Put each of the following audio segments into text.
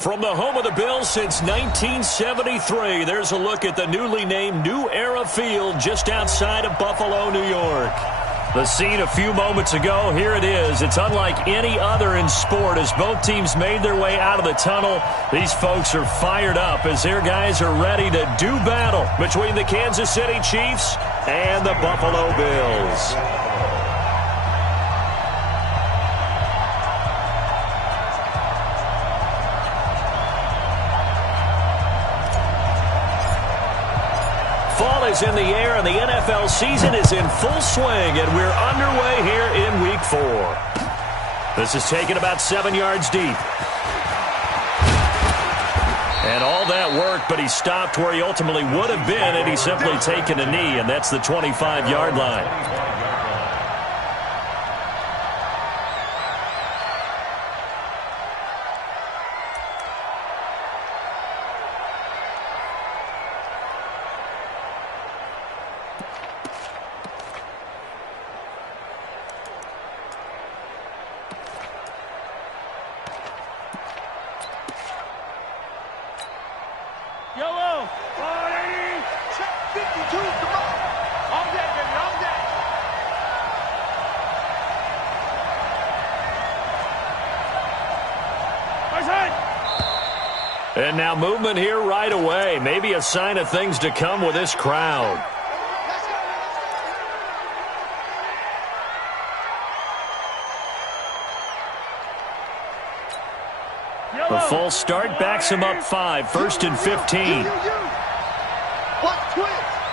From the home of the Bills since 1973, there's a look at the newly named New Era Field just outside of Buffalo, New York. The scene a few moments ago, here it is. It's unlike any other in sport as both teams made their way out of the tunnel. These folks are fired up as their guys are ready to do battle between the Kansas City Chiefs and the Buffalo Bills. Fall is in the air, and the NFL season is in full swing, and we're underway here in Week 4. This is taken about 7 yards deep. And all that work, but he stopped where he ultimately would have been had he simply taken a knee, and that's the 25-yard line. Yellow, 180, check 52, come on. All day, baby, all day. And now movement here right away. Maybe a sign of things to come with this crowd. The full start backs him up 5, 1st and 15. Watch twins.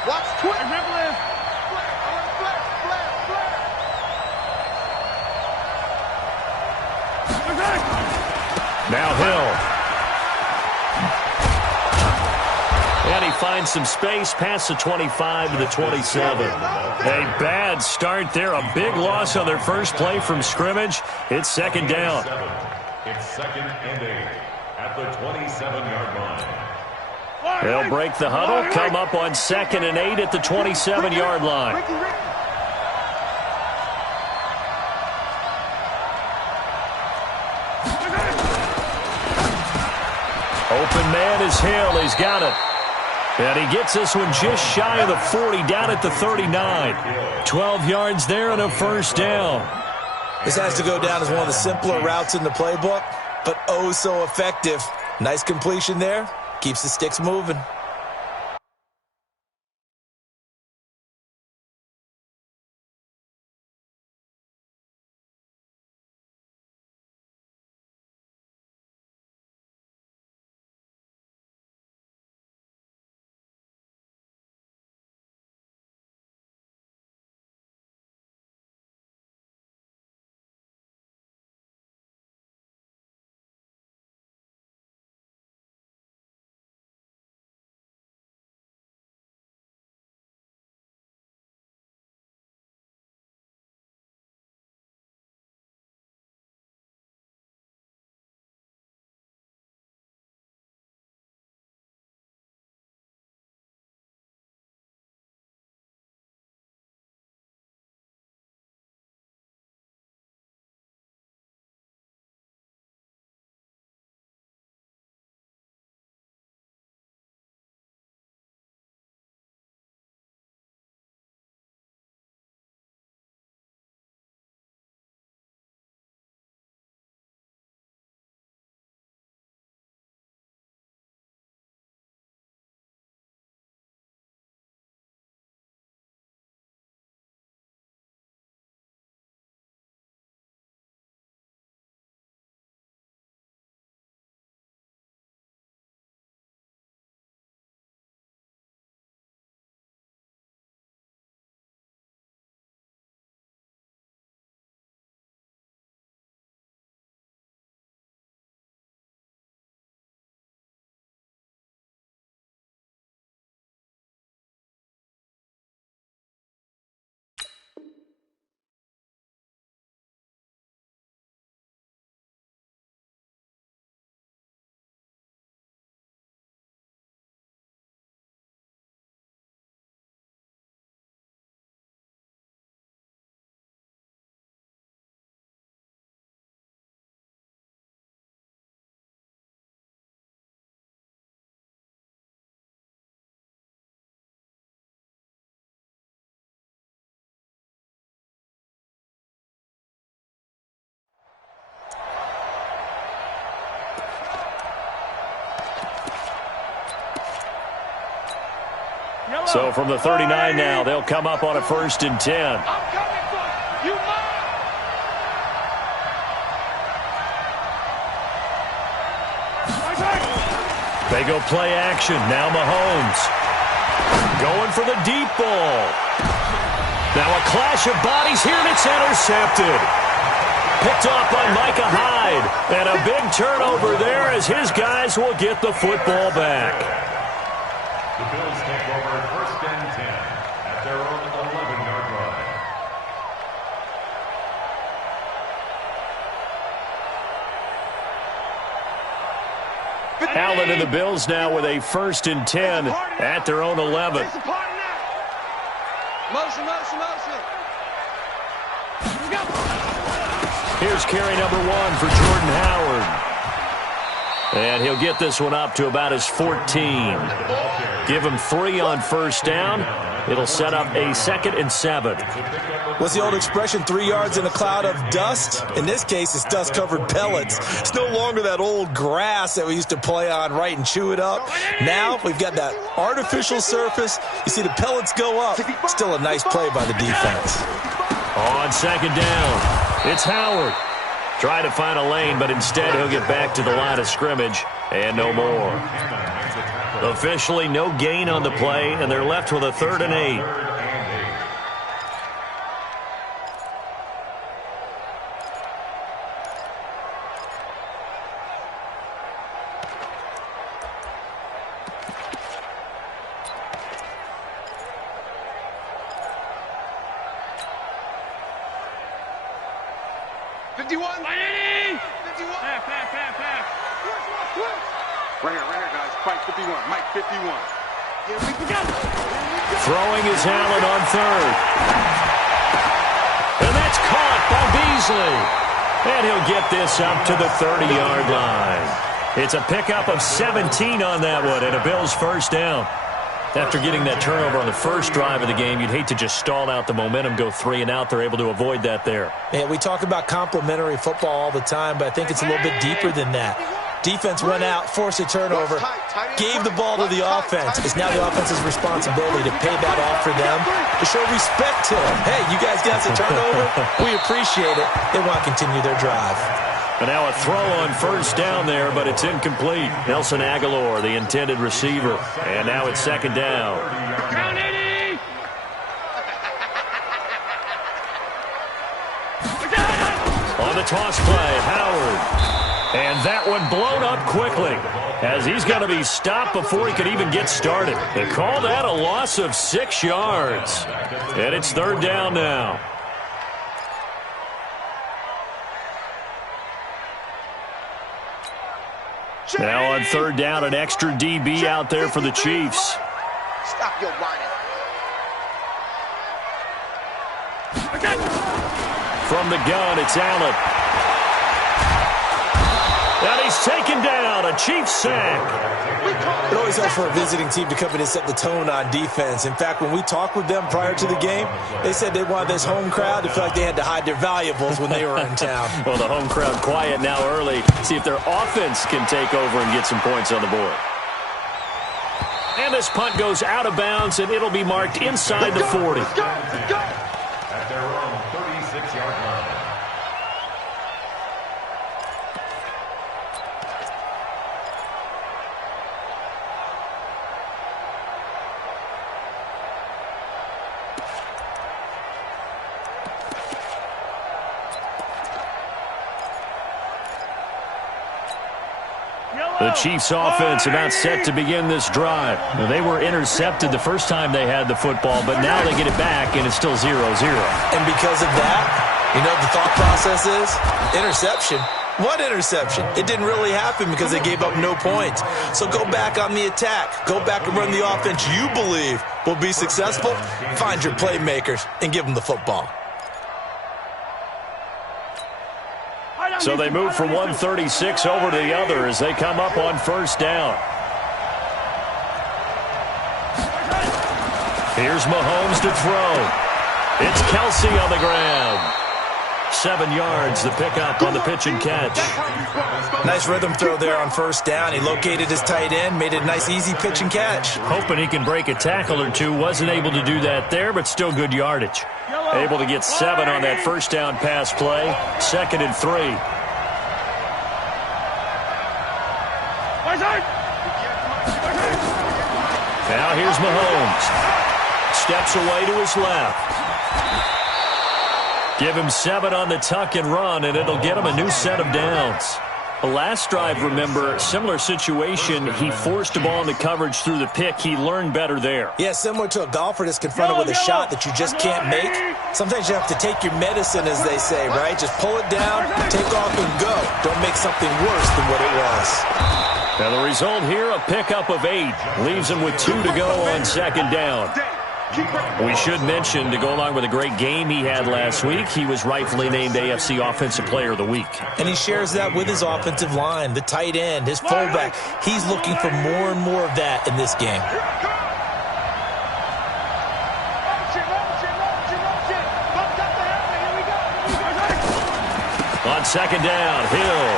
Watch twins. Now Hill. And he finds some space past the 25 to the 27. A bad start there. A big loss on their first play from scrimmage. It's second down. It's 2nd and 8 at the 27-yard line. They'll break the huddle, come up on 2nd and 8 at the 27-yard line. Open man is Hill. He's got it. And he gets this one just shy of the 40, down at the 39. 12 yards there and a first down. This has to go down as one of the simpler routes in the playbook, but oh so effective. Nice completion there. Keeps the sticks moving. So from the 39 now, they'll come up on a 1st and 10. I'm coming for you. They go play action. Now Mahomes going for the deep ball. Now a clash of bodies here, and it's intercepted. Picked off by Micah Hyde. And a big turnover there as his guys will get the football back. The Bills take over 1st and 10 at their own 11-yard line. Allen and the Bills now with a 1st and 10 at their own 11. Motion. Here's carry number 1 for Jordan Howard. And he'll get this one up to about his 14. Give him 3 on 1st down. It'll set up a 2nd and 7. What's the old expression, 3 yards in a cloud of dust? In this case, it's dust-covered pellets. It's no longer that old grass that we used to play on, right, and chew it up. Now we've got that artificial surface. You see the pellets go up. Still a nice play by the defense. On 2nd down, it's Howard. Try to find a lane, but instead he'll get back to the line of scrimmage and no more. Officially no gain on the play, and they're left with a 3rd and 8. Throwing is Allen on 3rd. And that's caught by Beasley. And he'll get this up to the 30-yard line. It's a pickup of 17 on that one, and a Bills 1st down. After getting that turnover on the first drive of the game, you'd hate to just stall out the momentum, go 3 and out. They're able to avoid that there. Yeah, we talk about complementary football all the time, but I think it's a little bit deeper than that. Defense went out, forced a turnover, gave the ball to the offense. It's now the offense's responsibility to pay that off for them, to show respect to them. Hey, you guys got the turnover? We appreciate it. They want to continue their drive. And now a throw on 1st down there, but it's incomplete. Nelson Aguilar, the intended receiver. And now it's 2nd down. On the toss play, Howard. And that one blown up quickly as he's going to be stopped before he could even get started. They call that a loss of 6 yards. And it's 3rd down now. Now on 3rd down, an extra DB out there for the Chiefs. Stop your whining. From the gun, it's Allen. And he's taken down, a Chiefs sack. It always helps for a visiting team to come in and set the tone on defense. In fact, when we talked with them prior to the game, they said they wanted this home crowd to feel like they had to hide their valuables when they were in town. Well, the home crowd quiet now early. See if their offense can take over and get some points on the board. And this punt goes out of bounds, and it'll be marked inside the 40. At their own 36-yard line. The Chiefs offense about set to begin this drive. Now, they were intercepted the first time they had the football, but now they get it back, and it's still 0-0. And because of that, you know what the thought process is? Interception. What interception? It didn't really happen because they gave up no points. So go back on the attack. Go back and run the offense you believe will be successful. Find your playmakers and give them the football. So they move from 136 over to the other as they come up on 1st down. Here's Mahomes to throw. It's Kelsey on the ground. 7 yards, the pickup on the pitch and catch. Nice rhythm throw there on first down. He located his tight end, made it a nice, easy pitch and catch. Hoping he can break a tackle or two. Wasn't able to do that there, but still good yardage. Able to get 7 on that first down pass play. 2nd and 3. Now here's Mahomes. Steps away to his left. Give him 7 on the tuck and run, and it'll get him a new set of downs. The last drive, remember, similar situation. He forced a ball into coverage through the pick. He learned better there. Yeah, similar to a golfer that's confronted with a shot that you just can't make. Sometimes you have to take your medicine, as they say, right? Just pull it down, take off, and go. Don't make something worse than what it was. Now the result here, a pickup of 8. Leaves him with 2 to go on 2nd down. We should mention, to go along with a great game he had last week, he was rightfully named AFC Offensive Player of the Week. And he shares that with his offensive line, the tight end, his fullback. He's looking for more and more of that in this game. On 2nd down, Hill.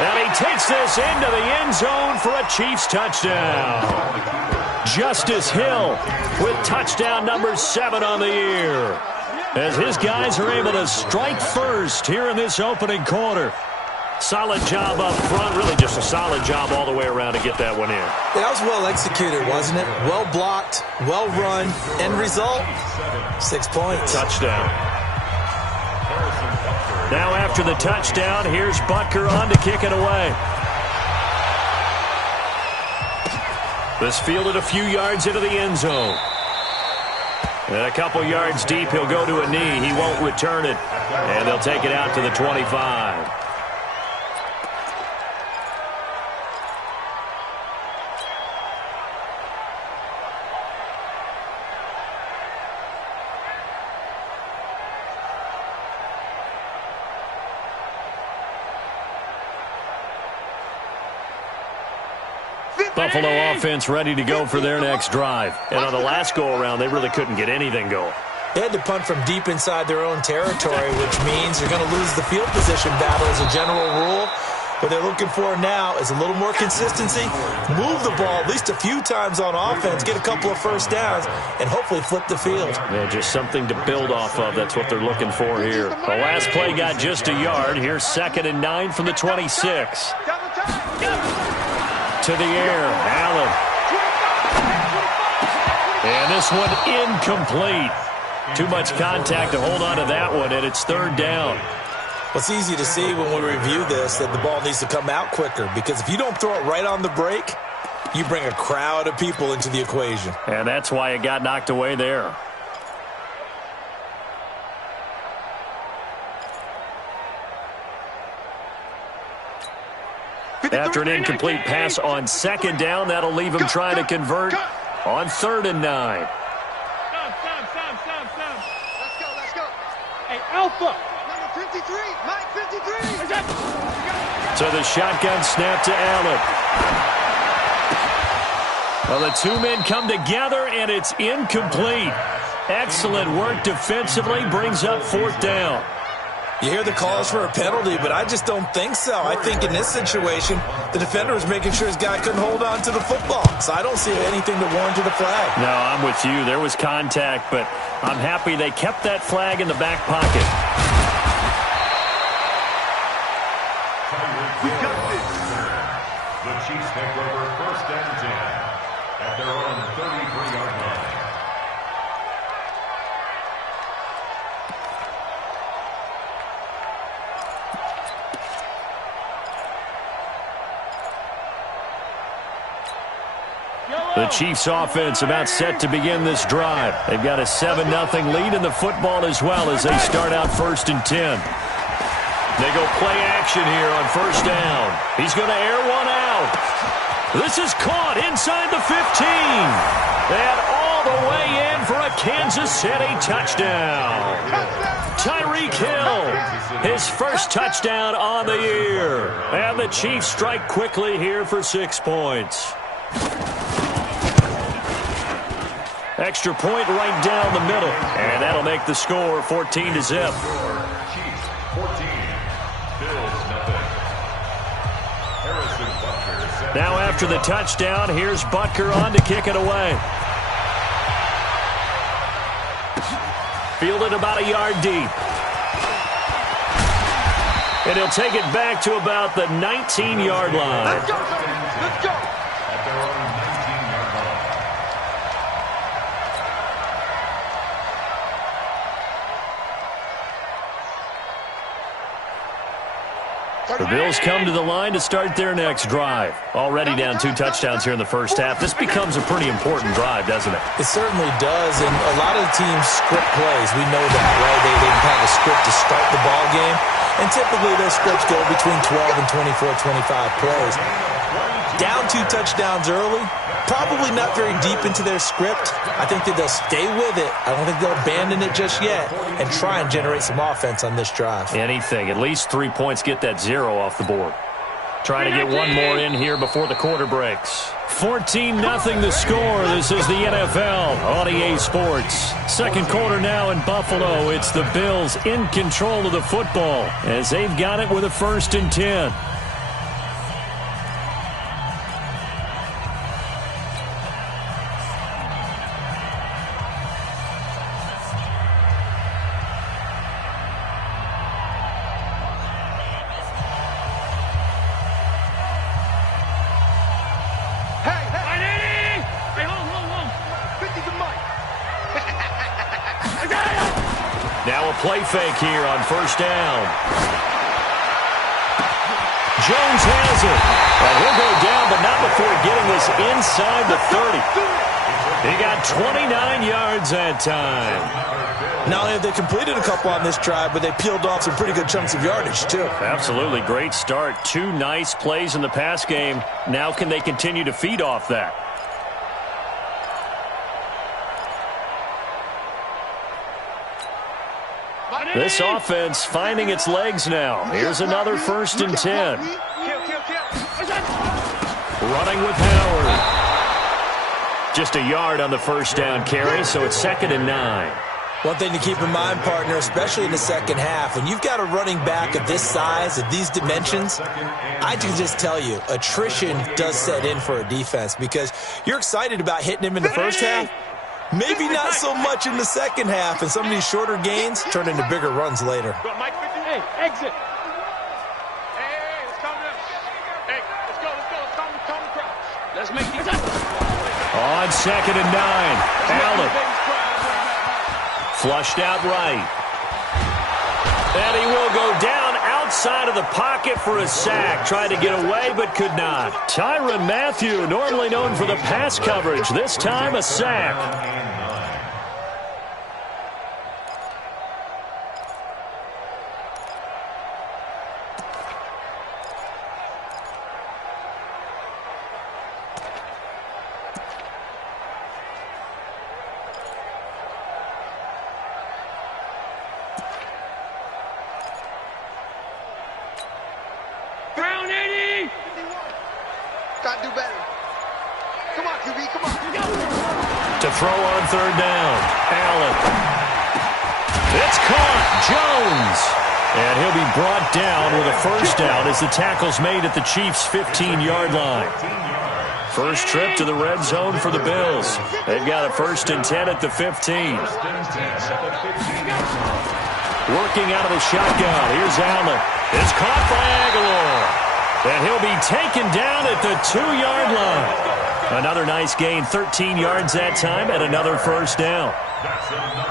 And he takes this into the end zone for a Chiefs touchdown. Justice Hill with touchdown number 7 on the year, as his guys are able to strike first here in this opening quarter. Solid job up front, really just a solid job all the way around to get that one in. That was well executed, wasn't it? Well blocked, well run, end result, 6 points. Touchdown. Now after the touchdown, here's Butker on to kick it away. This fielded a few yards into the end zone. And a couple yards deep, he'll go to a knee. He won't return it. And they'll take it out to the 25. Buffalo offense ready to go for their next drive. And on the last go-around, they really couldn't get anything going. They had to punt from deep inside their own territory, which means they're going to lose the field position battle as a general rule. What they're looking for now is a little more consistency, move the ball at least a few times on offense, get a couple of first downs, and hopefully flip the field. Yeah, just something to build off of. That's what they're looking for here. The last play got just a yard. Here's 2nd and 9 from the 26. To the air, Allen. And this one incomplete. Too much contact to hold on to that one, and it's 3rd down. Well, it's easy to see when we review this that the ball needs to come out quicker, because if you don't throw it right on the break, you bring a crowd of people into the equation. And that's why it got knocked away there. After an incomplete pass on 2nd down, that'll leave him trying to convert on 3rd and 9. Stop. Let's go. Hey, Alpha. Number 53, Mike 53. So the shotgun snap to Allen. Well, the 2 men come together, and it's incomplete. Excellent work defensively, brings up 4th down. You hear the calls for a penalty, but I just don't think so. I think in this situation, the defender was making sure his guy couldn't hold on to the football. So I don't see anything to warrant a flag. No, I'm with you. There was contact, but I'm happy they kept that flag in the back pocket. We got this. The Chiefs take over 1st and 10 at their own 33-yard line. The Chiefs offense about set to begin this drive. They've got a 7-0 lead in the football as well as they start out 1st and 10. They go play action here on 1st down. He's going to air one out. This is caught inside the 15. And all the way in for a Kansas City touchdown. Tyreek Hill, his first touchdown on the year. And the Chiefs strike quickly here for 6 points. Extra point right down the middle. And that'll make the score 14-0. Chiefs 14, Bills nothing. Harrison Butker. Now after the touchdown, here's Butker on to kick it away. Fielded about a yard deep. And he'll take it back to about the 19-yard line. Let's go, let's go. At their own 19-yard line. The Bills come to the line to start their next drive. Already down 2 touchdowns here in the first half. This becomes a pretty important drive, doesn't it? It certainly does, and a lot of the teams script plays. We know that, right? They have a script to start the ball game, and typically those scripts go between 12 and 24, 25 plays. Down 2 touchdowns early, probably not very deep into their script. I think that they'll stay with it. I don't think they'll abandon it just yet and try and generate some offense on this drive. Anything. At least 3 points, get that 0 off the board. Trying to get one more in here before the quarter breaks. 14-0 the score. This is the NFL on EA Sports. Second quarter now in Buffalo. It's the Bills in control of the football as they've got it with a 1st and 10. Now a play fake here on 1st down. Jones has it. And he'll go down, but not before getting this inside the 30. He got 29 yards that time. Not only have they completed a couple on this drive, but they peeled off some pretty good chunks of yardage, too. Absolutely. Great start. 2 nice plays in the pass game. Now can they continue to feed off that? This offense finding its legs now. Here's another 1st and 10. Running with Howard. Just a yard on the 1st down carry, so it's 2nd and 9. One thing to keep in mind, partner, especially in the second half, when you've got a running back of this size, of these dimensions, I can just tell you, attrition does set in for a defense because you're excited about hitting him in the first half. Maybe not so much in the second half, and some of these shorter gains turn into bigger runs later. Hey, exit. Hey, let's calm down. Hey, let's go. Let's calm the crowd. Let's make these. On 2nd and 9, Allen. Flushed out right. And he will go down outside of the pocket for a sack. Tried to get away, but could not. Tyrann Mathieu, normally known for the pass coverage. This time, a sack. Got to do better. Come on, QB, come on. To throw on 3rd down. Allen. It's caught. Jones. And he'll be brought down with a 1st down as the tackle's made at the Chiefs' 15-yard line. First trip to the red zone for the Bills. They've got a 1st and 10 at the 15. Working out of the shotgun. Here's Allen. It's caught by Aguilar. And he'll be taken down at the 2-yard line. Another nice gain, 13 yards that time, and another 1st down.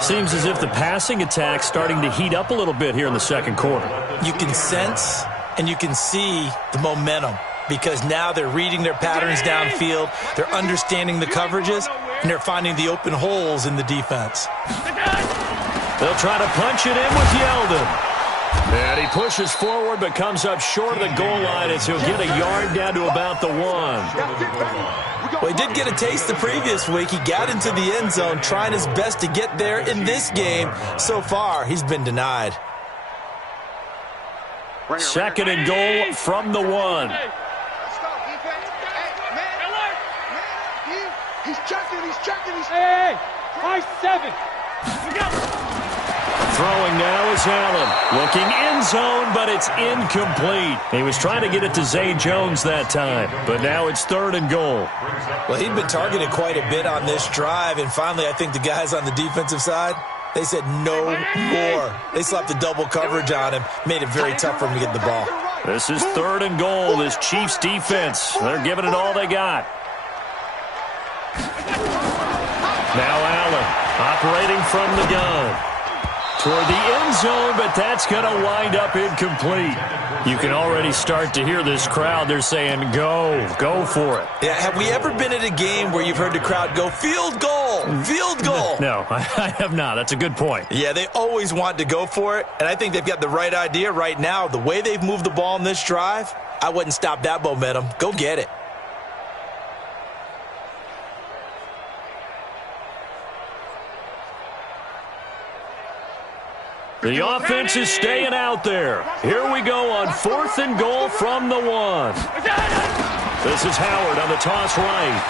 Seems as if the passing attack's starting to heat up a little bit here in the second quarter. You can sense and you can see the momentum because now they're reading their patterns downfield, they're understanding the coverages, and they're finding the open holes in the defense. They'll try to punch it in with Yeldon. And he pushes forward but comes up short of the goal line as he'll get a yard down to about the 1. Well, he did get a taste the previous week. He got into the end zone trying his best to get there in this game. So far, he's been denied. 2nd and goal from the 1. Let's go, defense. Hey, man. He's checking. Hey. High 7. Throwing now is Allen. Looking end zone, but it's incomplete. He was trying to get it to Zay Jones that time, but now it's 3rd and goal. Well, he'd been targeted quite a bit on this drive, and finally I think the guys on the defensive side, they said no more. They slapped the double coverage on him, made it very tough for him to get the ball. This is 3rd and goal. This Chiefs defense, they're giving it all they got. Now Allen operating from the gun. Toward the end zone, but that's going to wind up incomplete. You can already start to hear this crowd. They're saying, go for it. Yeah, have we ever been at a game where you've heard the crowd go, field goal, field goal? No, I have not. That's a good point. Yeah, they always want to go for it, and I think they've got the right idea right now. The way they've moved the ball in this drive, I wouldn't stop that momentum. Go get it. The offense is staying out there. Here we go on 4th and goal from the 1. This is Howard on the toss right.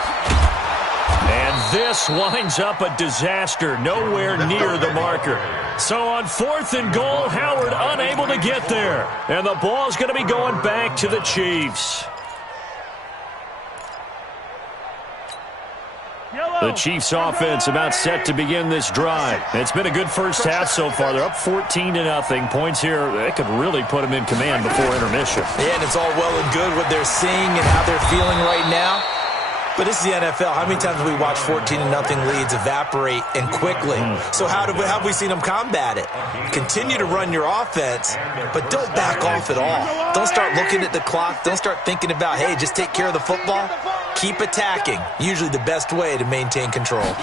And this winds up a disaster, nowhere near the marker. So on 4th and goal, Howard unable to get there. And the ball's going to be going back to the Chiefs. The Chiefs offense about set to begin this drive. It's been a good first half so far. They're up 14-0. Points here, they could really put them in command before intermission. Yeah, and it's all well and good what they're seeing and how they're feeling right now. But this is the NFL. How many times have we watched 14-0 leads evaporate and quickly? So how have we seen them combat it? Continue to run your offense, but don't back off at all. Don't start looking at the clock. Don't start thinking about, hey, just take care of the football. Keep attacking. Usually the best way to maintain control.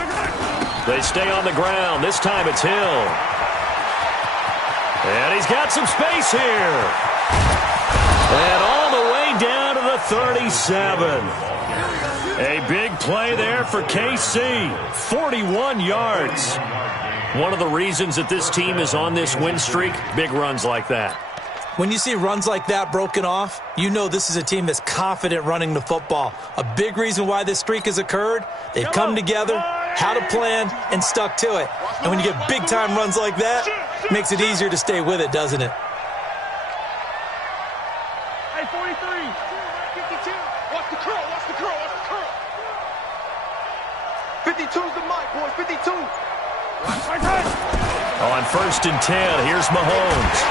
They stay on the ground. This time it's Hill. And he's got some space here. And all the way down to the 37. A big play there for KC. 41 yards. One of the reasons that this team is on this win streak, big runs like that. When you see runs like that broken off, you know this is a team that's confident running the football. A big reason why this streak has occurred, they've come together, had a plan, and stuck to it. And when you get big-time runs like that, it makes it easier to stay with it, doesn't it? Hey, 43. 52. Watch the curl, watch the curl, watch the curl. 52's the mic, boys, 52. On 1st and 10, here's Mahomes.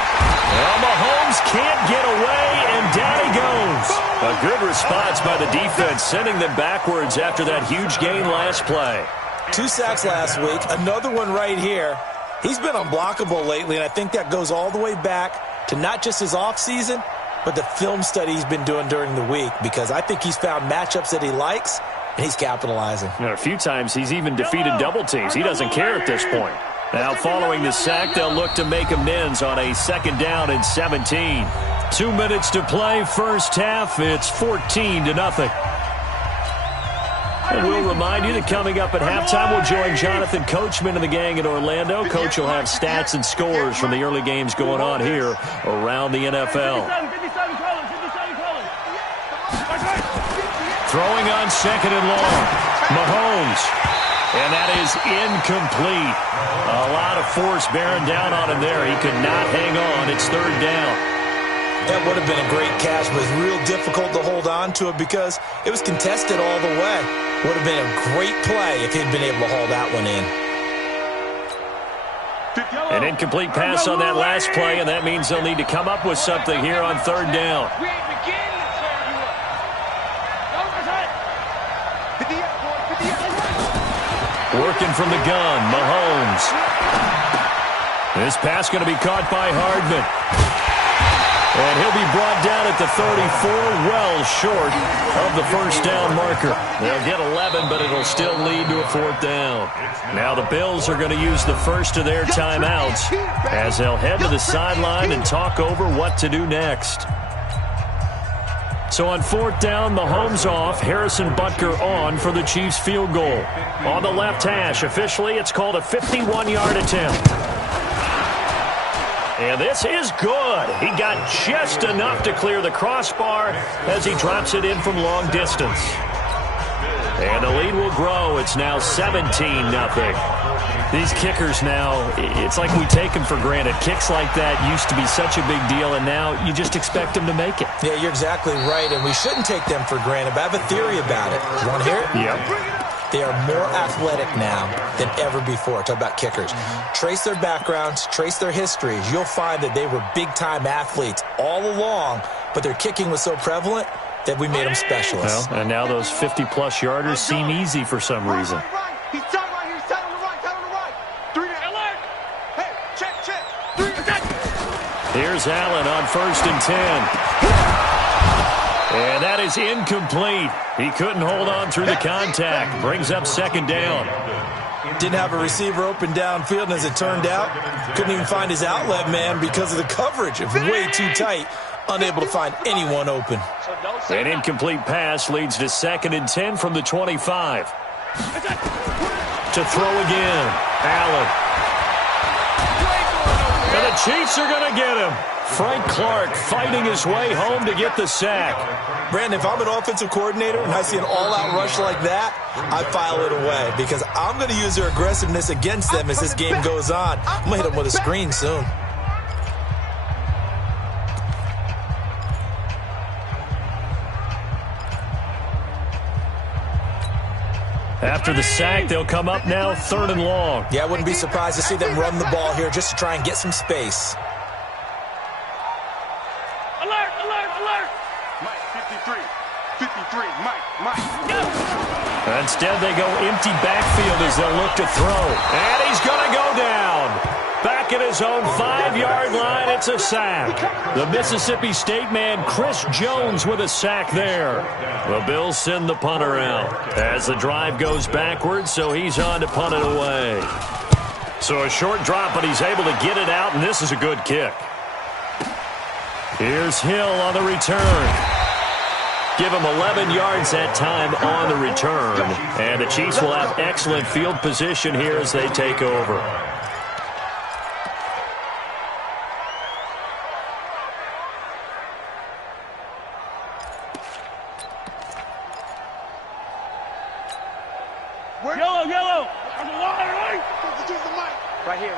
Well, Mahomes can't get away, and down he goes. A good response by the defense, sending them backwards after that huge gain last play. 2 sacks last week, another one right here. He's been unblockable lately, and I think that goes all the way back to not just his offseason, but the film study he's been doing during the week, because I think he's found matchups that he likes, and he's capitalizing. A few times he's even defeated double teams. He doesn't care at this point. Now, following the sack, they'll look to make amends on a 2nd down and 17. 2 minutes to play, first half. It's 14-0. And we'll remind you that coming up at halftime, we'll join Jonathan Coachman and the gang in Orlando. Coach will have stats and scores from the early games going on here around the NFL. Throwing on 2nd and long. Mahomes. And that is incomplete. A lot of force bearing down on him there. He could not hang on. It's 3rd down. That would have been a great catch, but it was real difficult to hold on to it because it was contested all the way. Would have been a great play if he'd been able to haul that one in. An incomplete pass on that last play, and that means they'll need to come up with something here on 3rd down. Working from the gun, Mahomes. This pass going to be caught by Hardman. And he'll be brought down at the 34, well short of the 1st down marker. They'll get 11, but it'll still lead to a 4th down. Now the Bills are going to use the first of their timeouts as they'll head to the sideline and talk over what to do next. So on 4th down, Mahomes off, Harrison Butker on for the Chiefs field goal. On the left hash, officially it's called a 51-yard attempt. And this is good. He got just enough to clear the crossbar as he drops it in from long distance. And the lead will grow. It's now 17-0. These kickers now, it's like we take them for granted. Kicks like that used to be such a big deal, and now you just expect them to make it. Yeah, you're exactly right, and we shouldn't take them for granted, but I have a theory about it. You want to hear it? Yep. They are more athletic now than ever before. Talk about kickers. Trace their backgrounds, trace their histories. You'll find that they were big-time athletes all along, but their kicking was so prevalent that we made them specialists. Well, and now those 50-plus yarders seem easy for some reason. He's tight right here. He's tight on the right. Tight on the right. 3 to alert. Hey, check. 3 attack. Here's Allen on 1st and 10. And that is incomplete. He couldn't hold on through the contact. Brings up 2nd down. Didn't have a receiver open downfield, and as it turned out, couldn't even find his outlet man because of the coverage. It was way too tight, unable to find anyone open. An incomplete pass leads to 2nd and 10 from the 25. To throw again, Allen. And the Chiefs are going to get him. Frank Clark fighting his way home to get the sack. Brandon, if I'm an offensive coordinator and I see an all-out rush like that, I file it away because I'm going to use their aggressiveness against them as this game goes on. I'm going to hit them with a screen soon. After the sack, they'll come up now 3rd and long. Yeah, I wouldn't be surprised to see them run the ball here just to try and get some space. Alert. Mike, 53. Mike. Go. Instead, they go empty backfield as they'll look to throw. And he's going to go down. Back at his own 5-yard line, it's a sack. The Mississippi State man, Chris Jones, with a sack there. The Bills send the punter out as the drive goes backwards, so he's on to punt it away. So a short drop, but he's able to get it out, and this is a good kick. Here's Hill on the return. Give him 11 yards that time on the return. And the Chiefs will have excellent field position here as they take over. Yellow. Right here.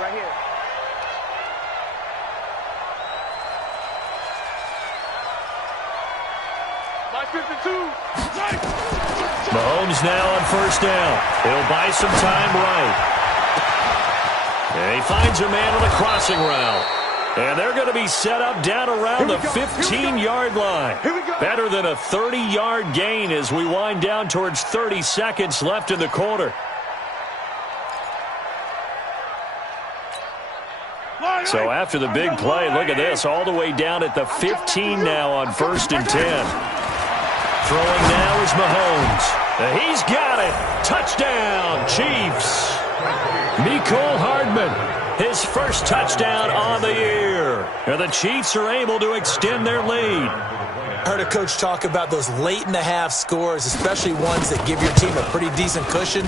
My 52. Mahomes now on 1st down. He'll buy some time right. And he finds a man on the crossing route. And they're going to be set up down around the 15-yard line. Better than a 30-yard gain as we wind down towards 30 seconds left in the quarter. So after the big play, look at this, all the way down at the 15 now on 1st and 10. Throwing now is Mahomes. He's got it. Touchdown, Chiefs. Mecole Hardman, his first touchdown on the year. And the Chiefs are able to extend their lead. I heard a coach talk about those late-in-the-half scores, especially ones that give your team a pretty decent cushion.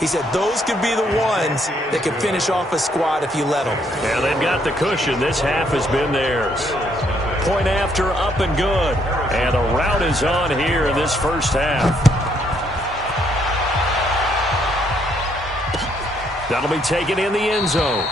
He said those could be the ones that can finish off a squad if you let them. Yeah, they've got the cushion. This half has been theirs. Point after, up and good. And the route is on here in this first half. That'll be taken in the end zone.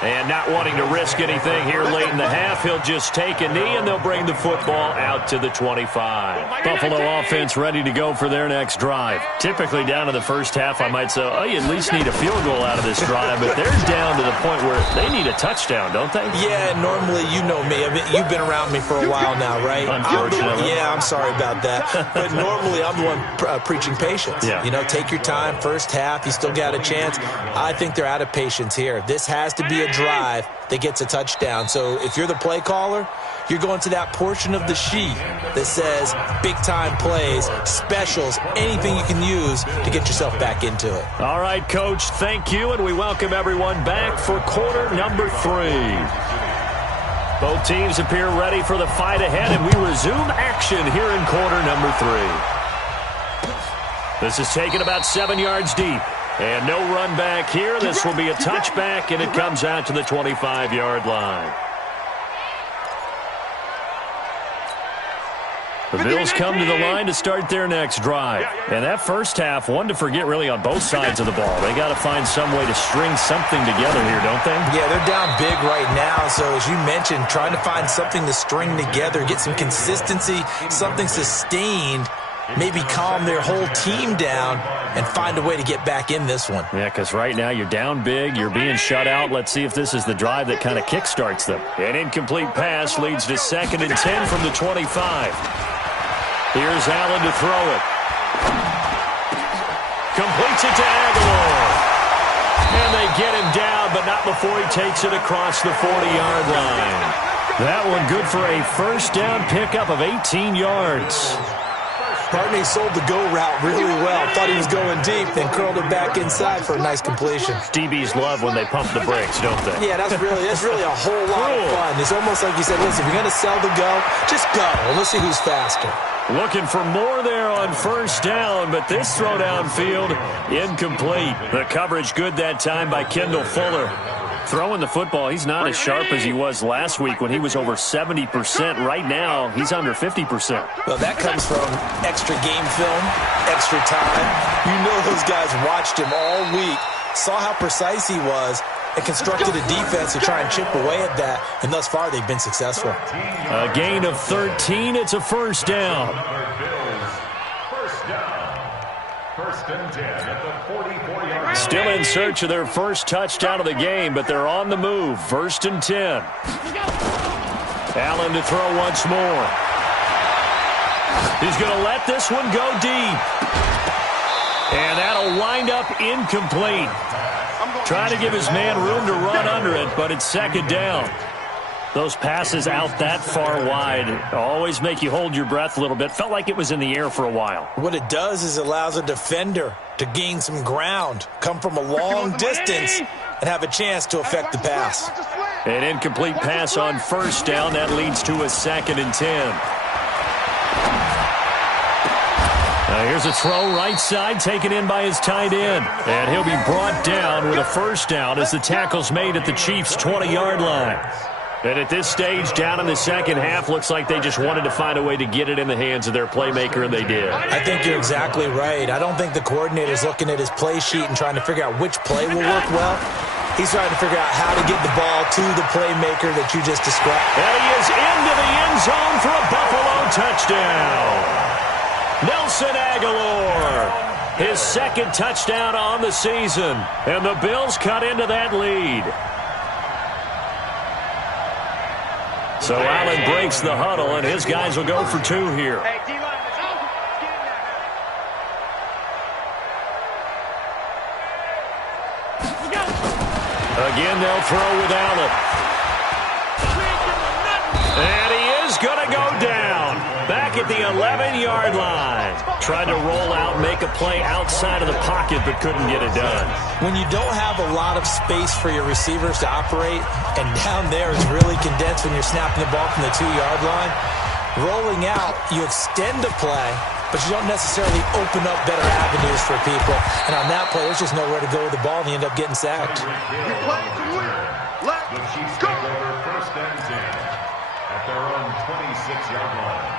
And not wanting to risk anything here late in the half, he'll just take a knee, and they'll bring the football out to the 25. Buffalo offense ready to go for their next drive. Typically down to the first half, I might say, oh, you at least need a field goal out of this drive, but they're down to the point where they need a touchdown, don't they? Yeah, normally, you know me. I mean, you've been around me for a while now, right? Unfortunately. I'm sorry about that. But normally, I'm the one preaching patience. Yeah. You know, take your time, first half, you still got a chance. I think they're out of patience here. This has to be a drive that gets a touchdown. So if you're the play caller, you're going to that portion of the sheet that says big-time plays, specials, anything you can use to get yourself back into it. All right, Coach, thank you, and we welcome everyone back for quarter number 3. Both teams appear ready for the fight ahead, and we resume action here in quarter number 3. This is taken about 7 yards deep. And no run back here. This will be a touchback, and it comes out to the 25-yard line. The Bills come to the line to start their next drive. And that first half, one to forget really on both sides of the ball. They got to find some way to string something together here, don't they? Yeah, they're down big right now. So as you mentioned, trying to find something to string together, get some consistency, something sustained, maybe calm their whole team down and find a way to get back in this one. Yeah, because right now you're down big, you're being shut out. Let's see if this is the drive that kind of kickstarts them. An incomplete pass leads to 2nd and 10 from the 25. Here's Allen to throw it. Completes it to Aguilar. And they get him down, but not before he takes it across the 40-yard line. That one good for a first down pickup of 18 yards. Partney sold the go route really well. Thought he was going deep, then curled it back inside for a nice completion. DBs love when they pump the brakes, don't they? Yeah, that's really a whole lot of fun. It's almost like you said, listen, if you're going to sell the go, just go. And let's see who's faster. Looking for more there on first down, but this throw downfield, incomplete. The coverage good that time by Kendall Fuller. Throwing the football, he's not as sharp as he was last week when he was over 70%. Right now, he's under 50%. Well, that comes from extra game film, extra time. You know those guys watched him all week, saw how precise he was, and constructed a defense to try and chip away at that, and thus far they've been successful. A gain of 13, it's a first down. First and 10 at the 44-yard line. Still in search of their first touchdown of the game, but they're on the move. 1st and 10. Allen to throw once more. He's going to let this one go deep. And that'll wind up incomplete. Trying to give his man room to run under it, but it's 2nd down. Those passes out that far wide always make you hold your breath a little bit. Felt like it was in the air for a while. What it does is it allows a defender to gain some ground, come from a long distance, and have a chance to affect the pass. An incomplete pass on first down. That leads to a 2nd and 10. Here's a throw right side taken in by his tight end. And he'll be brought down with a first down as the tackle's made at the Chiefs' 20-yard line. And at this stage, down in the second half, looks like they just wanted to find a way to get it in the hands of their playmaker, and they did. I think you're exactly right. I don't think the coordinator's looking at his play sheet and trying to figure out which play will work well. He's trying to figure out how to get the ball to the playmaker that you just described. And he is into the end zone for a Buffalo touchdown. Nelson Aguilar, his 2nd touchdown on the season, and the Bills cut into that lead. So Allen breaks the huddle, and his guys will go for 2 here. Again, they'll throw with Allen. And he is going to go down. Back at the 11-yard line. Tried to roll out, make a play outside of the pocket, but couldn't get it done. When you don't have a lot of space for your receivers to operate, and down there is really condensed when you're snapping the ball from the 2-yard line, rolling out, you extend the play, but you don't necessarily open up better avenues for people. And on that play, there's just nowhere to go with the ball, and you end up getting sacked. The Chiefs take over 1st and 10 at their own 26-yard line.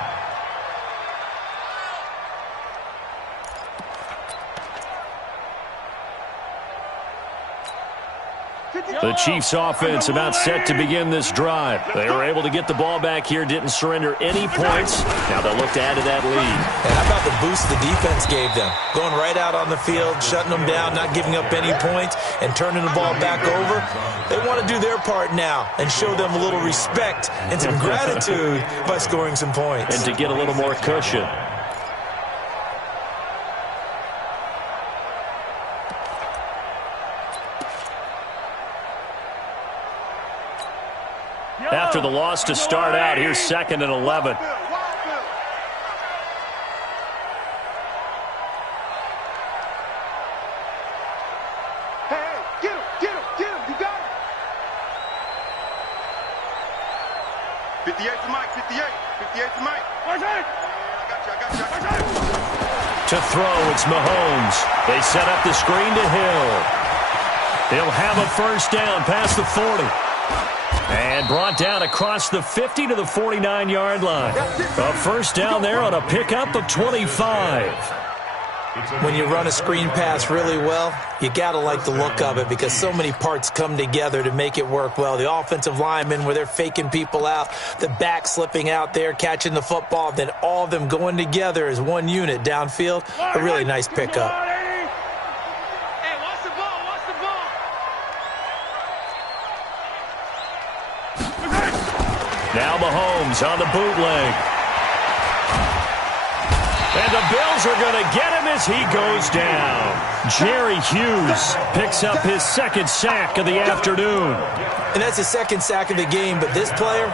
The Chiefs offense about set to begin this drive. They were able to get the ball back here, didn't surrender any points. Now they'll look to add to that lead. And how about the boost the defense gave them? Going right out on the field, shutting them down, not giving up any points, and turning the ball back over. They want to do their part now and show them a little respect and some gratitude by scoring some points. And to get a little more cushion. After the loss to start out, here's 2nd and 11. Hey, get him, you got him. 58 to Mike, 58 to Mike. I got you. To throw, it's Mahomes. They set up the screen to Hill. He'll have a first down past the 40. And brought down across the 50 to the 49-yard line. A first down there on a pickup of 25. When you run a screen pass really well, you got to like the look of it because so many parts come together to make it work well. The offensive linemen, where they're faking people out, the back slipping out there, catching the football, then all of them going together as one unit downfield. A really nice pickup. Hey, watch the ball, watch the ball. Now Mahomes on the bootleg. And the Bills are going to get him as he goes down. Jerry Hughes picks up his second sack of the afternoon. And that's his second sack of the game, but this player,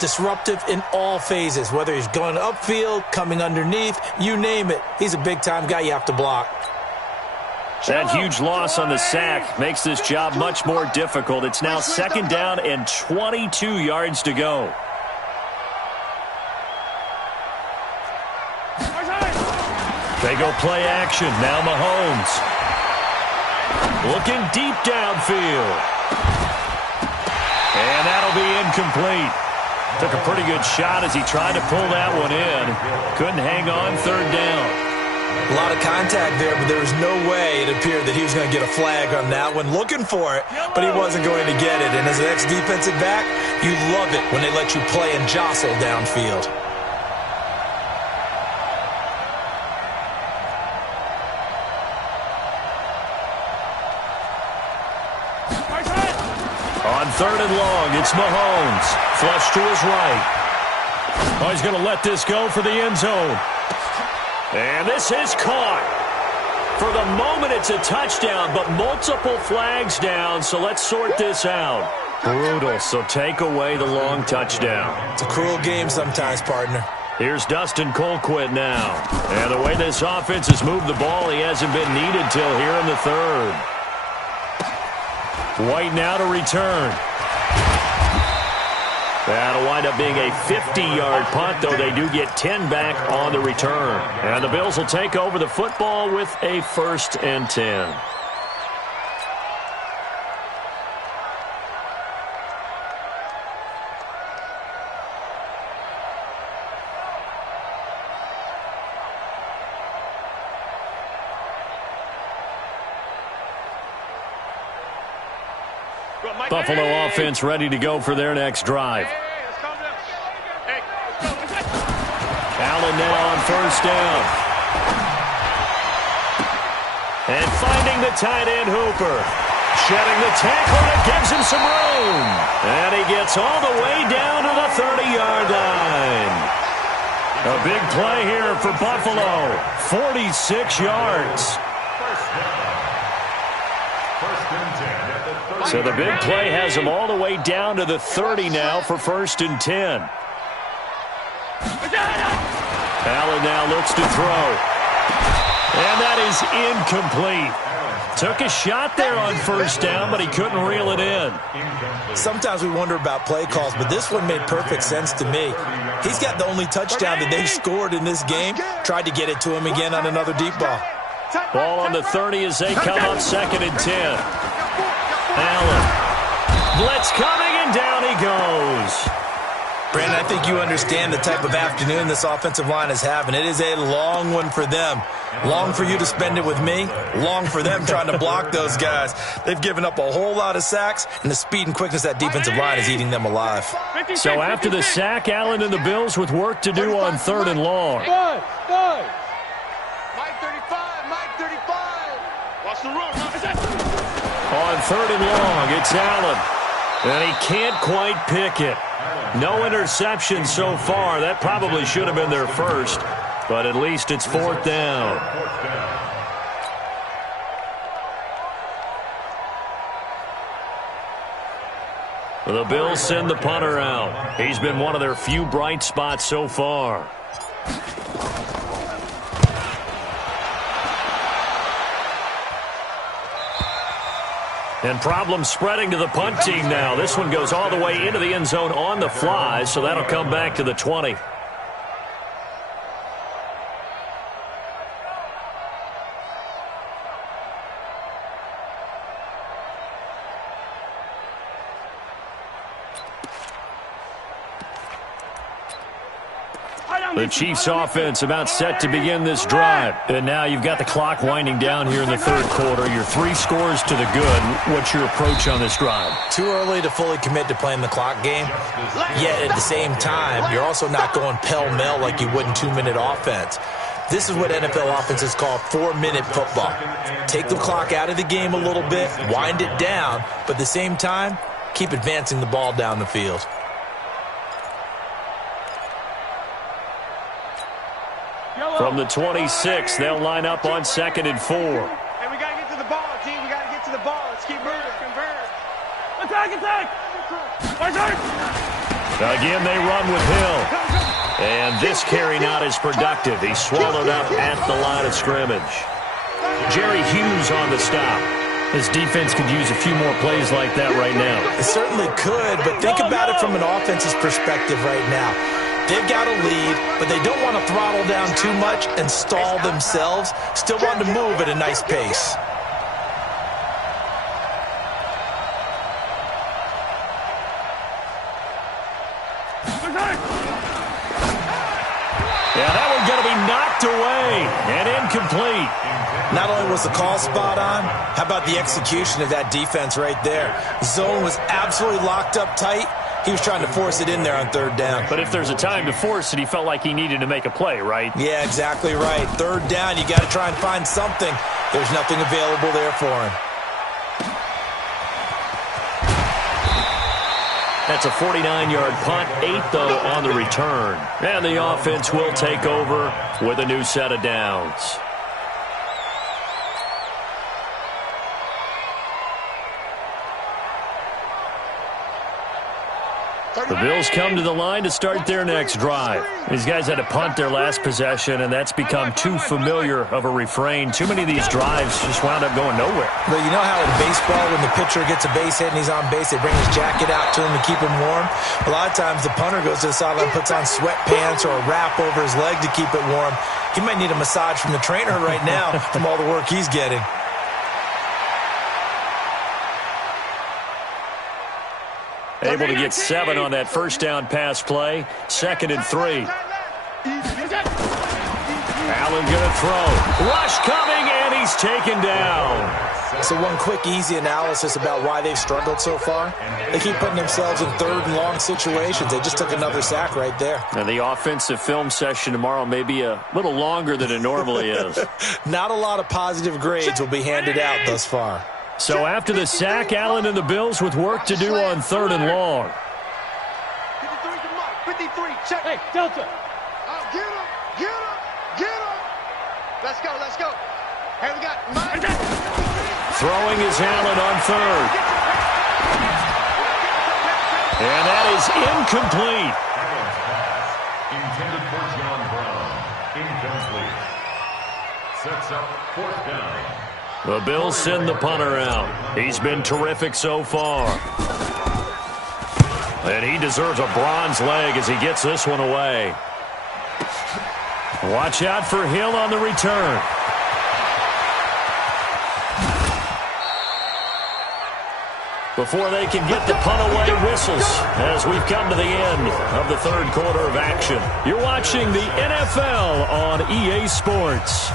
disruptive in all phases, whether he's going upfield, coming underneath, you name it. He's a big-time guy you have to block. That huge loss on the sack makes this job much more difficult. It's now second down and 22 yards to go. They go play action. Now Mahomes. Looking deep downfield. And that'll be incomplete. Took a pretty good shot as he tried to pull that one in. Couldn't hang on third down. A lot of contact there, but there was no way it appeared that he was going to get a flag on that one. Looking for it, but he wasn't going to get it. And as an ex-defensive back, you love it when they let you play and jostle downfield. On third and long, it's Mahomes. Flush to his right. Oh, he's going to let this go for the end zone. And this is caught. For the moment, it's a touchdown, but multiple flags down, so let's sort this out. Brutal, so take away the long touchdown. It's a cruel game sometimes, partner. Here's Dustin Colquitt now. And the way this offense has moved the ball, he hasn't been needed till here in the third. White now to return. That'll wind up being a 50-yard punt, though they do get 10 back on the return. And the Bills will take over the football with a 1st and 10. Buffalo offense ready to go for their next drive. Allen now on first down. And finding the tight end Hooper. Shedding the tackle, and it gives him some room. And he gets all the way down to the 30-yard line. A big play here for Buffalo. 46 yards. So the big play has him all the way down to the 30 now for 1st and 10. Allen now looks to throw. And that is incomplete. Took a shot there on first down, but he couldn't reel it in. Sometimes we wonder about play calls, but this one made perfect sense to me. He's got the only touchdown that they've scored in this game. Tried to get it to him again on another deep ball. Ball on the 30 as they come up 2nd and 10. Allen. Blitz coming, and down he goes. Brandon, I think you understand the type of afternoon this offensive line is having. It is a long one for them. Long for you to spend it with me. Long for them trying to block those guys. They've given up a whole lot of sacks, and the speed and quickness of that defensive line is eating them alive. So after the sack, Allen and the Bills with work to do on 3rd and long. Mike 35, Mike 35. Watch the run. On 3rd and long, it's Allen. And he can't quite pick it. No interception so far. That probably should have been their first. But at least it's 4th down. The Bills send the punter out. He's been one of their few bright spots so far. And problems spreading to the punt team now. This one goes all the way into the end zone on the fly, so that'll come back to the 20. The Chiefs offense about set to begin this drive. And now you've got the clock winding down here in the third quarter. You're 3 scores to the good. What's your approach on this drive? Too early to fully commit to playing the clock game. Yet at the same time, you're also not going pell-mell like you would in 2-minute offense. This is what NFL offenses call 4-minute football. Take the clock out of the game a little bit, wind it down, but at the same time, keep advancing the ball down the field. From the 26, they'll line up on 2nd and 4. Hey, we got to get to the ball, team. We got to get to the ball. Let's keep moving. Convert. Attack! Again, they run with Hill. And this carry not as productive. He's swallowed up at the line of scrimmage. Jerry Hughes on the stop. This defense could use a few more plays like that right now. It certainly could, but think about it from an offense's perspective right now. They've got a lead, but they don't want to throttle down too much and stall themselves. Still want to move at a nice pace. Yeah, that one's going to be knocked away and incomplete. Not only was the call spot on, how about the execution of that defense right there? Zone was absolutely locked up tight. He was trying to force it in there on 3rd down. But if there's a time to force it, he felt like he needed to make a play, right? Yeah, exactly right. 3rd down, you got to try and find something. There's nothing available there for him. That's a 49-yard punt, 8 though on the return. And the offense will take over with a new set of downs. The Bills come to the line to start their next drive. These guys had to punt their last possession, and that's become too familiar of a refrain. Too many of these drives just wound up going nowhere. But you know how in baseball, when the pitcher gets a base hit and he's on base, they bring his jacket out to him to keep him warm? A lot of times the punter goes to the sideline, puts on sweatpants or a wrap over his leg to keep it warm. He might need a massage from the trainer right now from all the work he's getting. Able to get 7 on that first down pass play. 2nd and 3. Allen going to throw. Rush coming, and he's taken down. So one quick, easy analysis about why they've struggled so far. They keep putting themselves in 3rd and long situations. They just took another sack right there. And the offensive film session tomorrow may be a little longer than it normally is. Not a lot of positive grades will be handed out thus far. So after the sack, Allen and the Bills with work to do on 3rd and long. 53, check. Hey, Delta. Get him. Let's go. Hey, we got Mike. Throwing is Allen on 3rd. And that is incomplete. Intended for John Brown. Incomplete. Sets up 4th down. The Bills send the punter out. He's been terrific so far. And he deserves a bronze leg as he gets this one away. Watch out for Hill on the return. Before they can get the punt away, whistles as we've come to the end of the 3rd quarter of action. You're watching the NFL on EA Sports.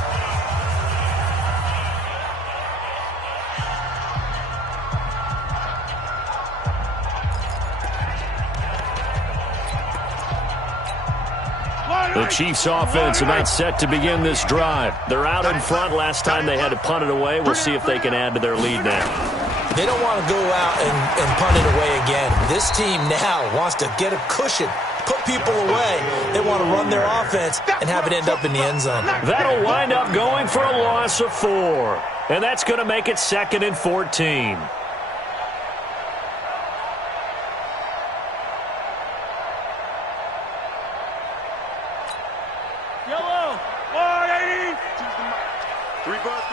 The Chiefs offense about set to begin this drive. They're out in front. Last time they had to punt it away. We'll see if they can add to their lead now. They don't want to go out and punt it away again. This team now wants to get a cushion, put people away. They want to run their offense and have it end up in the end zone. That'll wind up going for a loss of 4. And that's going to make it 2nd and 14. Yellow, 180. 3 bucks.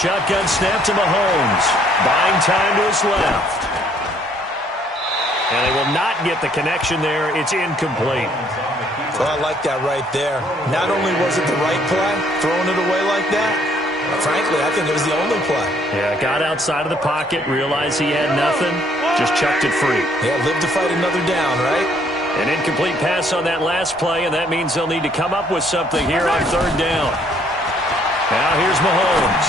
Shotgun snap to Mahomes. Buying time to his left. And they will not get the connection there. It's incomplete. Well, I like that right there. Not only was it the right play, throwing it away like that, Frankly, I think it was the only play. Yeah, got outside of the pocket, realized he had nothing, just chucked it free. Yeah, live to fight another down, right? An incomplete pass on that last play, and that means they'll need to come up with something here on third down. Now here's Mahomes.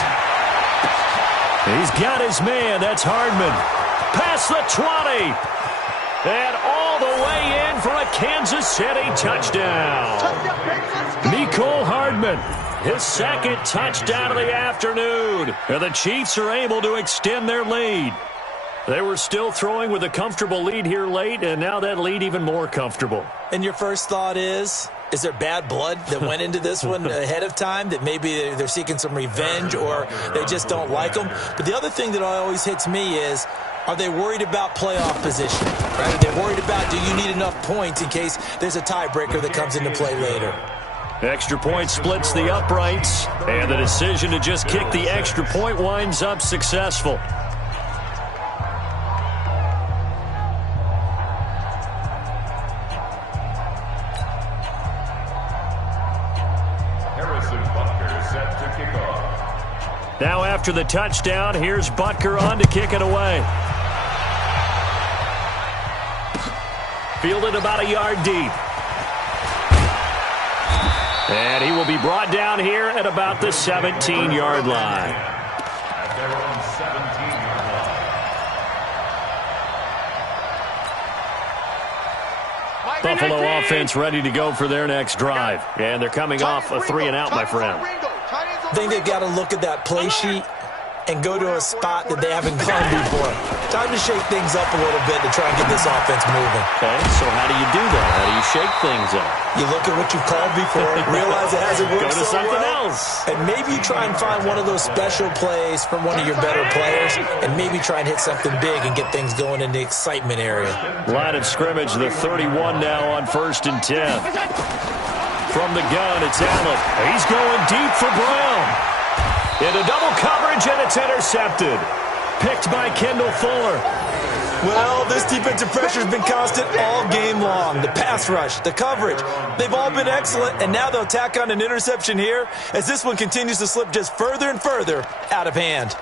He's got his man. That's Hardman. Past the 20. And all the way in for a Kansas City touchdown. Mecole Hardman, his second touchdown of the afternoon. And the Chiefs are able to extend their lead. They were still throwing with a comfortable lead here late, and now that lead even more comfortable. And your first thought is there bad blood that went into this one ahead of time, that maybe they're seeking some revenge or they just don't like them? But the other thing that always hits me is, are they worried about playoff position? Right? Are they worried about, do you need enough points in case there's a tiebreaker that comes into play later? Extra point splits the uprights, and the decision to just kick the extra point winds up successful. Now after the touchdown, here's Butker on to kick it away. Fielded about a yard deep. And he will be brought down here at about the 17-yard line. At their own 17-yard line. Buffalo offense ready to go for their next drive. And they're coming off a 3-and-out, my friend. I think they've got to look at that play sheet and go to a spot that they haven't gone before. Time to shake things up a little bit to try and get this offense moving. Okay, so how do you do that? How do you shake things up? You look at what you've called before, realize it hasn't worked Go to so something well, else. and maybe you try and find one of those special plays from one of your better players, and maybe try and hit something big and get things going in the excitement area. Line of scrimmage, the 31 now on 1st and 10. From the gun, it's Allen. He's going deep for Brown. Into double coverage, and it's intercepted. Picked by Kendall Fuller. Well, this defensive pressure has been constant all game long. The pass rush, the coverage, they've all been excellent, and now they'll tack on an interception here as this one continues to slip just further and further out of hand.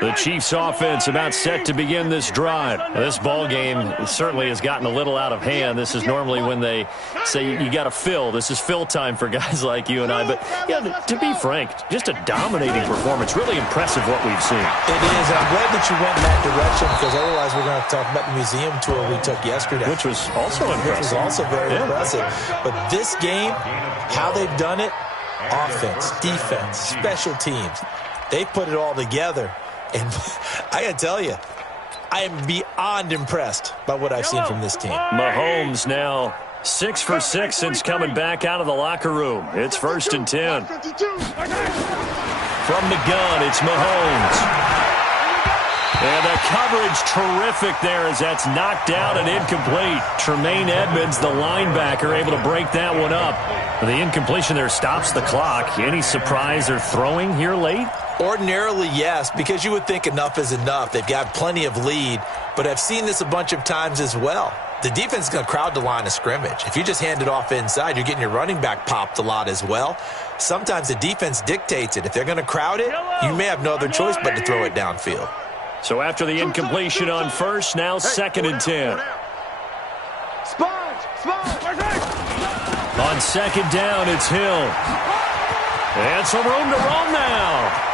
The Chiefs offense about set to begin this drive. This ball game certainly has gotten a little out of hand. This is normally when they say you got to fill. This is fill time for guys like you and I. But yeah, to be frank, just a dominating performance. Really impressive what we've seen. It is. I'm glad that you went in that direction, because otherwise we're going to talk about the museum tour we took yesterday. Which was also impressive. Which was also very impressive. But this game, how they've done it, offense, defense, special teams, they've put it all together. And I got to tell you, I am beyond impressed by what I've seen from this team. Mahomes now 6 for 6 since coming back out of the locker room. It's 1st and 10. From the gun, it's Mahomes. And the coverage terrific there as that's knocked down and incomplete. Tremaine Edmonds, the linebacker, able to break that one up. The incompletion there stops the clock. Any surprise they're throwing here late? Ordinarily, yes, because you would think enough is enough. They've got plenty of lead, but I've seen this a bunch of times as well. The defense is going to crowd the line of scrimmage. If you just hand it off inside, you're getting your running back popped a lot as well. Sometimes the defense dictates it. If they're going to crowd it, you may have no other choice but to throw it downfield. So after the incompletion on first, now 2nd and 10. On 2nd down, it's Hill. And some room to roam now.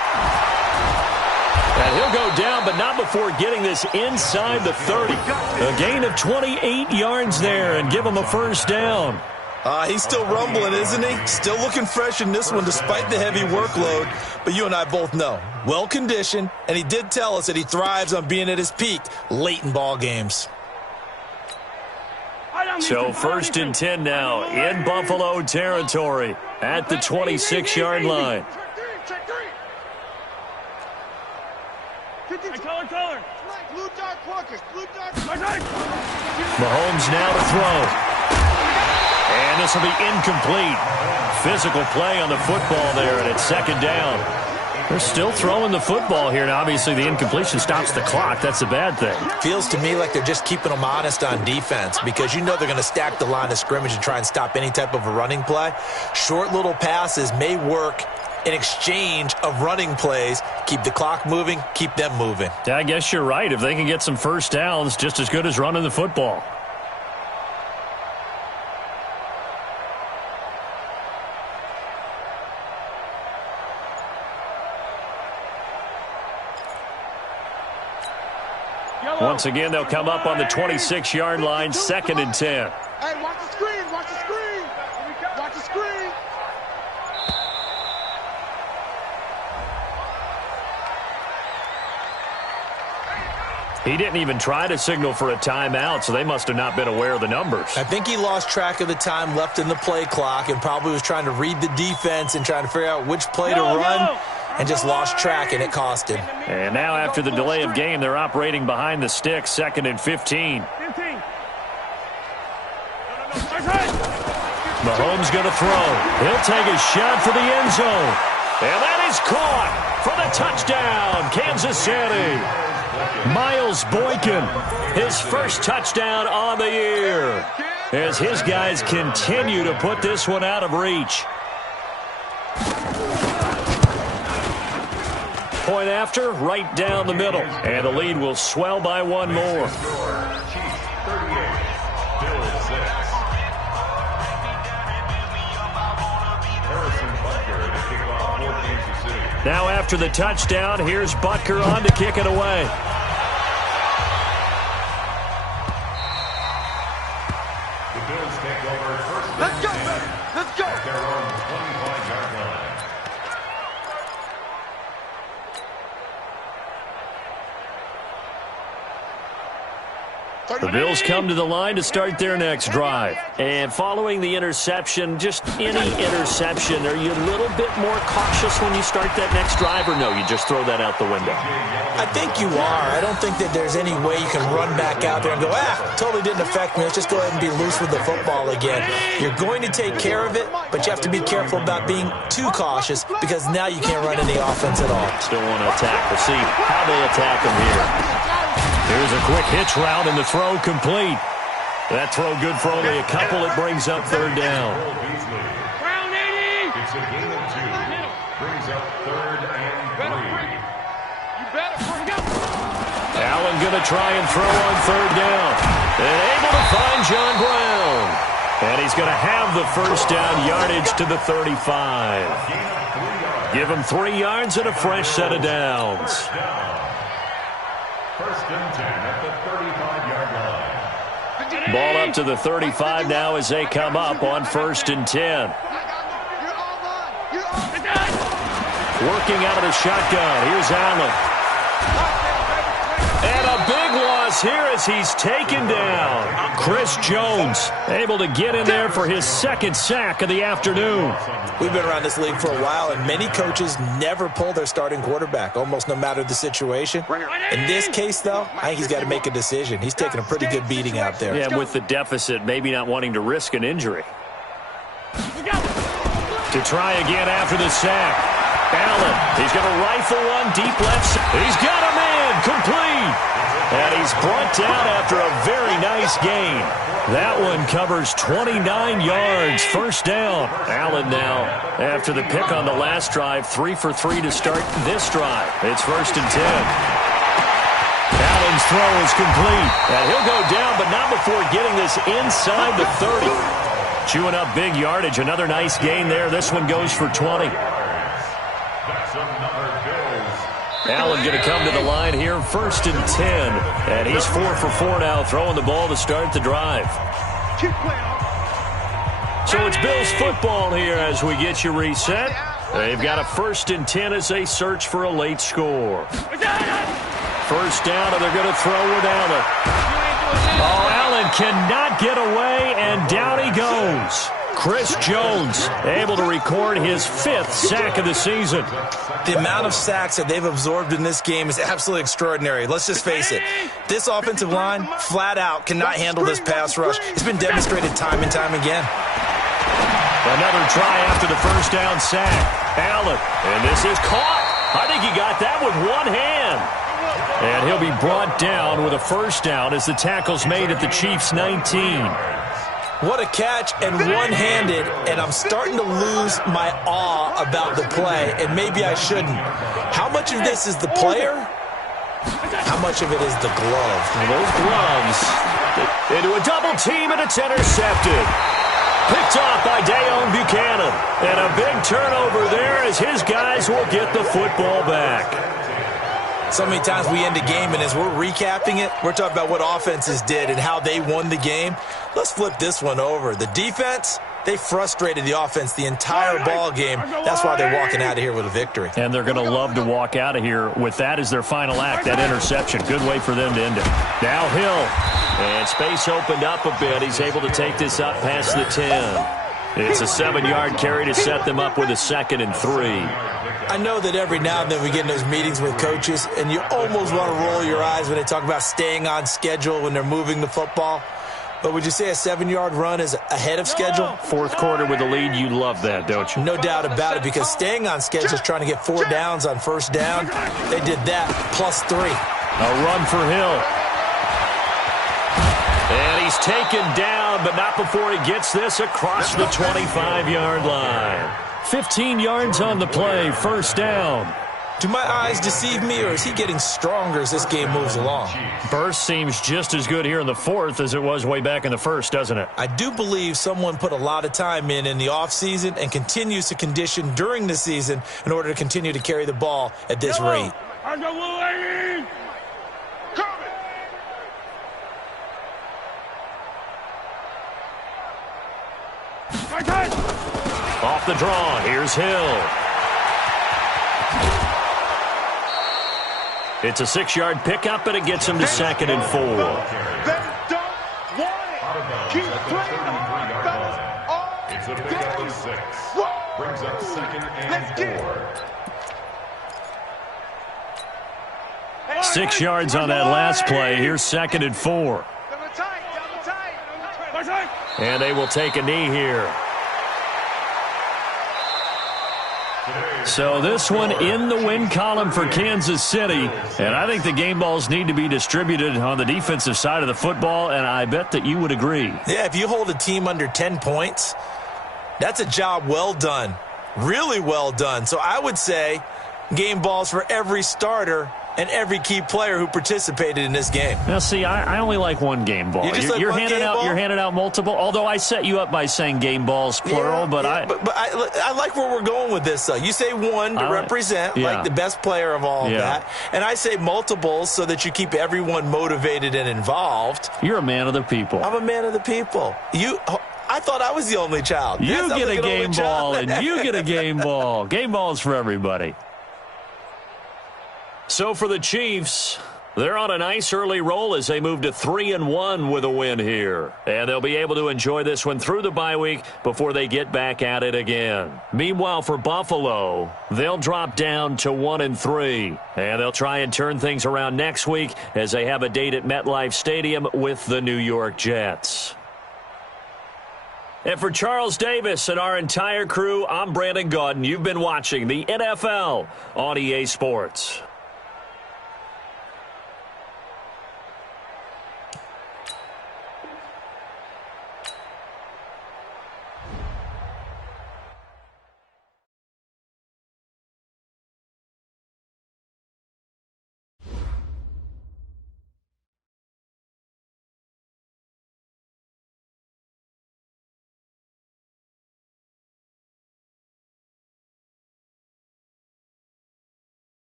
And he'll go down, but not before getting this inside the 30. A gain of 28 yards there and give him a 1st down. He's still rumbling, isn't he? Still looking fresh in this one despite the heavy workload. But you and I both know, well-conditioned, and he did tell us that he thrives on being at his peak late in ball games. So 1st and 10 now in Buffalo territory at the 26-yard line. Mahomes now to throw. And this will be incomplete. Physical play on the football there, and it's 2nd down. They're still throwing the football here, and obviously the incompletion stops the clock. That's a bad thing. Feels to me like they're just keeping them honest on defense because you know they're going to stack the line of scrimmage and try and stop any type of a running play. Short little passes may work in exchange of running plays. Keep the clock moving, keep them moving. Yeah, I guess you're right. If they can get some first downs, just as good as running the football. Once again, they'll come up on the 26-yard line, 2nd and 10. Hey, watch the screen, watch the screen. Watch the screen. He didn't even try to signal for a timeout, so they must have not been aware of the numbers. I think he lost track of the time left in the play clock and probably was trying to read the defense and trying to figure out which play to run. And just lost track, and it cost him. And now after the delay of game, they're operating behind the sticks, 2nd and 15. Mahomes going to throw. He'll take a shot for the end zone. And that is caught for the touchdown, Kansas City. Miles Boykin, his first touchdown on the year, as his guys continue to put this one out of reach. Point after, right down the middle. And the lead will swell by one more. Now after the touchdown, here's Butker on to kick it away. The Bills take over first. Let's go, baby. Let's go. At their own 25-yard line. The Bills come to the line to start their next drive. And following the interception, just any interception, are you a little bit more cautious when you start that next drive, or no, you just throw that out the window? I think you are. I don't think that there's any way you can run back out there and go, totally didn't affect me. Let's just go ahead and be loose with the football again. You're going to take care of it, but you have to be careful about being too cautious because now you can't run any offense at all. Still want to attack. We'll see how they attack them here. Here's a quick hitch route and the throw complete. That throw good for only a couple. It brings up 3rd down. It's a gain of 2. Brings up 3rd and 3. You better bring up. Allen going to try and throw on 3rd down. And able to find John Brown. And he's going to have the first down yardage to the 35. Give him 3 yards and a fresh set of downs. 1st and 10 at the 35-yard line. Ball up to the 35 now as they come up on 1st and 10. Working out of the shotgun. Here's Allen. And a big loss here as he's taken down. Chris Jones able to get in there for his 2nd sack of the afternoon. We've been around this league for a while, and many coaches never pull their starting quarterback, almost no matter the situation. In this case, though, I think he's got to make a decision. He's taking a pretty good beating out there. Yeah, with the deficit, maybe not wanting to risk an injury. To try again after the sack. Allen, he's going to rifle one deep left. He's got a man complete. And he's brought down after a very nice gain. That one covers 29 yards. 1st down. Allen now, after the pick on the last drive, 3 for 3 to start this drive. It's 1st and 10. Allen's throw is complete. And he'll go down, but not before getting this inside the 30. Chewing up big yardage. Another nice gain there. This one goes for 20. That's another Bills. Allen going to come to the line here, 1st and 10. And he's 4 for 4 now, throwing the ball to start the drive. So it's Bills football here as we get you reset. They've got a 1st and 10 as they search for a late score. 1st down, and they're going to throw with Allen. Oh, Allen cannot get away, and down he goes. Chris Jones able to record his 5th sack of the season. The amount of sacks that they've absorbed in this game is absolutely extraordinary. Let's just face it. This offensive line, flat out, cannot handle this pass rush. It's been demonstrated time and time again. Another try after the 1st down sack. Allen, and this is caught. I think he got that with one hand. And he'll be brought down with a first down as the tackle's made at the Chiefs' 19. What a catch, and one-handed, and I'm starting to lose my awe about the play, and maybe I shouldn't. How much of this is the player? How much of it is the glove? And those gloves into a double team, and it's intercepted. Picked off by Dayon Buchanan. And a big turnover there as his guys will get the football back. So many times we end a game, and as we're recapping it, we're talking about what offenses did and how they won the game. Let's flip this one over. The defense, they frustrated the offense the entire ball game. That's why they're walking out of here with a victory. And they're going to love to walk out of here with that as their final act, that interception. Good way for them to end it. Now Hill. And space opened up a bit. He's able to take this up past the 10. It's a 7-yard carry to set them up with a 2nd and 3. I know that every now and then we get in those meetings with coaches, and you almost want to roll your eyes when they talk about staying on schedule when they're moving the football. But would you say a 7-yard run is ahead of schedule? Fourth quarter with the lead, you love that, don't you? No doubt about it, because staying on schedule is trying to get 4 downs on first down. They did that, plus 3. A run for Hill. And he's taken down, but not before he gets this across the 25-yard line. 15 yards on the play, first down. Do my eyes deceive me, or is he getting stronger as this game moves along? Burst seems just as good here in the fourth as it was way back in the first, doesn't it? I do believe someone put a lot of time in the offseason and continues to condition during the season in order to continue to carry the ball at this rate. Off the draw, here's Hill. It's a 6-yard pickup, and it gets him to 2nd and 4. It's a pickup of 6. Brings up 2nd and 4. 6 yards on that last play. Here's 2nd and 4. And they will take a knee here. So this one in the win column for Kansas City. And I think the game balls need to be distributed on the defensive side of the football, and I bet that you would agree. Yeah, if you hold a team under 10 points, that's a job well done. Really well done. So I would say game balls for every starter and every key player who participated in this game. Now, see, I only like one game ball. You're handing out multiple. Although I set you up by saying game balls plural, but I like where we're going with this. You say one to represent like the best player of all of that, and I say multiples so that you keep everyone motivated and involved. You're a man of the people. I'm a man of the people. I thought I was the only child. You get a game ball, and you get a game ball. Game balls for everybody. So for the Chiefs, they're on a nice early roll as they move to 3-1 with a win here. And they'll be able to enjoy this one through the bye week before they get back at it again. Meanwhile, for Buffalo, they'll drop down to 1-3. And they'll try and turn things around next week as they have a date at MetLife Stadium with the New York Jets. And for Charles Davis and our entire crew, I'm Brandon Gaudin. You've been watching the NFL on EA Sports.